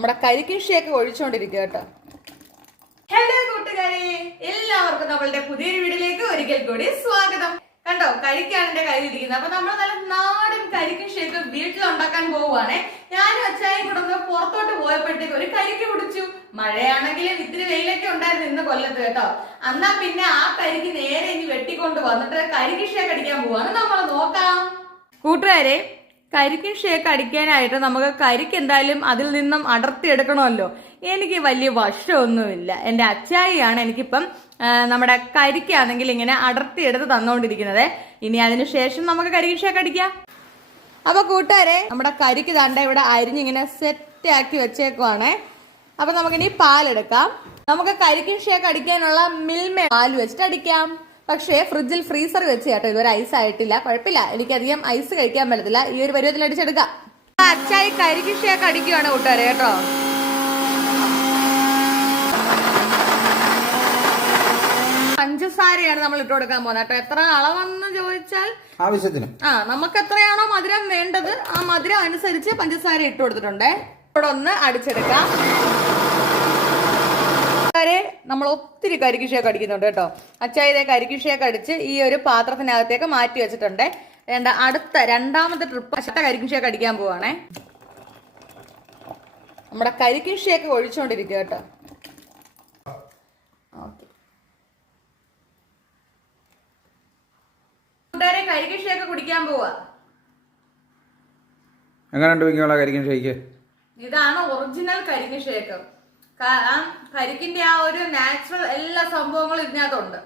നമ്മുടെ കരിക്കിൻ ഷേക്ക് ഒഴിച്ചുകൊണ്ടിരിക്കുക കേട്ടോ. ഹലോ കൂട്ടുകാരെ, എല്ലാവർക്കും നമ്മളുടെ പുതിയൊരു വീഡിയോയിലേക്ക് ഒരിക്കൽ കൂടി സ്വാഗതം. കണ്ടോ, കരിക്കാണ് എന്റെ കയ്യിലിരിക്കുന്നത്. അപ്പൊ നമ്മൾ നല്ല നാടൻ കരിക്കിൻ ഷേക്ക് വീട്ടിൽ ഉണ്ടാക്കാൻ പോവുകയാണെ. ഞാനും അച്ചായും കൂടെ പുറത്തോട്ട് പോയപ്പോഴത്തേക്ക് ഒരു കരിക്ക് പിടിച്ചു. മഴയാണെങ്കിലും ഇത്തിരി വെയിലൊക്കെ ഉണ്ടായിരുന്നു ഇന്ന് കൊല്ലത്ത് കേട്ടോ. എന്നാ പിന്നെ ആ കരിക്ക് നേരെ ഇനി വെട്ടിക്കൊണ്ട് വന്നിട്ട് കരിക്കിൻ ഷേക്ക് അടിക്കാൻ പോവാണ്. നമ്മൾ നോക്കാം കൂട്ടുകാരെ. കരിക്കിൻ ഷേക്ക് അടിക്കാനായിട്ട് നമുക്ക് കരിക്ക് എന്തായാലും അതിൽ നിന്നും അടർത്തിയെടുക്കണമല്ലോ. എനിക്ക് വലിയ വശമൊന്നുമില്ല. എൻ്റെ അച്ചായിയാണ് എനിക്കിപ്പം നമ്മുടെ കരിക്കാണെങ്കിൽ ഇങ്ങനെ അടർത്തിയെടുത്ത് തന്നുകൊണ്ടിരിക്കുന്നത്. ഇനി അതിന് ശേഷം നമുക്ക് കരിക്കിൻ ഷേക്ക് അടിക്കാം. അപ്പൊ കൂട്ടുകാരെ, നമ്മുടെ കരിക്ക് ദാണ്ട ഇവിടെ അരിഞ്ഞിങ്ങനെ സെറ്റ് ആക്കി വെച്ചേക്കുവാണേ. അപ്പൊ നമുക്കിനി പാലെടുക്കാം. നമുക്ക് കരിക്കിൻ ഷേക്ക് അടിക്കാനുള്ള മിൽമ പാൽ വെച്ചിട്ട് അടിക്കാം. പക്ഷേ ഫ്രിഡ്ജിൽ ഫ്രീസർ വെച്ച് കേട്ടോ, ഇതുവരെ ഐസ് ആയിട്ടില്ല. കുഴപ്പമില്ല, എനിക്കധികം ഐസ് കഴിക്കാൻ പറ്റത്തില്ല. ഈ ഒരു പരുവത്തിൽ അടിച്ചെടുക്കാം. അച്ചായി കരിക്കിൻ ഷേക്ക് അടിക്കുവാണ് കൂട്ടുകാരെ കേട്ടോ. പഞ്ചസാരയാണ് നമ്മൾ ഇട്ട് കൊടുക്കാൻ പോകുന്നത് കേട്ടോ. എത്ര അളവെന്ന് ചോദിച്ചാൽ ആവശ്യത്തിന് നമുക്ക് എത്രയാണോ മധുരം വേണ്ടത് ആ മധുരം അനുസരിച്ച് പഞ്ചസാര ഇട്ട് കൊടുത്തിട്ടുണ്ട്. ഇവിടെ ഒന്ന് അടിച്ചെടുക്കാം. നമ്മൾ ഒത്തിരി കരിക്കിൻ ഷേക്ക് അടിക്കുന്നുണ്ട് കേട്ടോ. അച്ചായ കരിക്കിൻ ഷേക്ക് അടിച്ച് ഈ ഒരു പാത്രത്തിനകത്തേക്ക് മാറ്റി വെച്ചിട്ടുണ്ട്. അടുത്ത രണ്ടാമത്തെ ട്രിപ്പ് കരിക്കിൻ ഷേക്ക് അടിക്കാൻ പോവാണേ. നമ്മുടെ കരിക്കിൻ ഷേക്ക് ഒഴിച്ചുകൊണ്ടിരിക്കുക കേട്ടോ. ഓക്കെ, കരിക്കിൻ ഷേക്ക് കുടിക്കാൻ പോവാ. എങ്ങനെ കരിക്കിൻ ഷേക്ക്? ഇതാണ് ഒറിജിനൽ കരിക്കിൻ ഷേക്ക്. കരിക്കിന്റെ ആ ഒരു നാച്ചുറൽ എല്ലാ സംഭവങ്ങളും ഇതിനകത്തുണ്ട്.